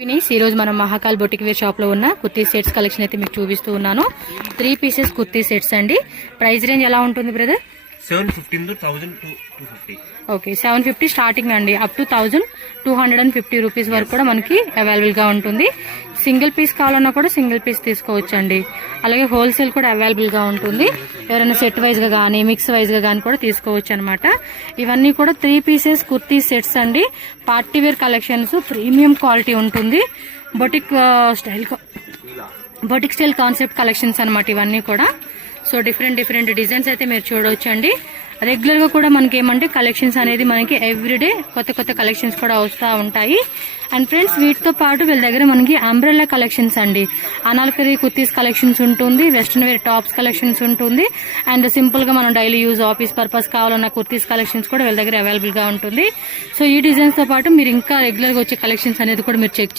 ఈ రోజు మనం మహాకాల్ బొటిక్ వేర్ షాప్ లో ఉన్న కుర్తీ సెట్స్ కలెక్షన్ అయితే మీకు చూపిస్తూ ఉన్నాను. 3 పీసెస్ కుర్తీ సెట్స్ అండి. ప్రైస్ రేంజ్ ఎలా ఉంటుంది బ్రదర్? 750 ఓకే, 750 స్టార్టింగ్ అండి. అప్ టు 1250 రూపీస్ వరకు కూడా మనకి అవైలబుల్ గా ఉంటుంది. సింగిల్ పీస్ కావాలన్నా కూడా సింగిల్ పీస్ తీసుకోవచ్చు అండి. అలాగే హోల్సేల్ కూడా అవైలబుల్ గా ఉంటుంది. ఎవరైనా సెట్ వైజ్ గా గానీ మిక్స్ వైజ్ గా గానీ కూడా తీసుకోవచ్చు అనమాట. ఇవన్నీ కూడా 3 పీసెస్ కుర్తీ సెట్స్ అండి. Party wear collections, premium quality ఉంటుంది. బొటిక్ స్టైల్ కాన్సెప్ట్ కలెక్షన్స్ అనమాట ఇవన్నీ కూడా. సో డిఫరెంట్ డిజైన్స్ అయితే మీరు చూడవచ్చు అండి. రెగ్యులర్ గా కూడా మనకి ఏమంటే కలెక్షన్స్ అనేది మనకి ఎవ్రీడే కొత్త కలెక్షన్స్ కూడా వస్తూ ఉంటాయి. అండ్ ఫ్రెండ్స్, వీటితో పాటు వీళ్ళ దగ్గర మనకి అంబ్రెల్లా కలెక్షన్స్ అండి, అనాల్కరీ కుర్తీస్ కలెక్షన్స్ ఉంటుంది, వెస్ట్రన్ వేర్ టాప్స్ కలెక్షన్స్ ఉంటుంది. అండ్ సింపుల్ గా మనం డైలీ యూజ్ ఆఫీస్ పర్పస్ కావాలన్న కుర్తీస్ కలెక్షన్స్ కూడా వీళ్ళ దగ్గర అవైలబుల్ గా ఉంటుంది. సో ఈ డిజైన్స్ తో పాటు మీరు ఇంకా రెగ్యులర్ గా వచ్చే కలెక్షన్స్ అనేది కూడా మీరు చెక్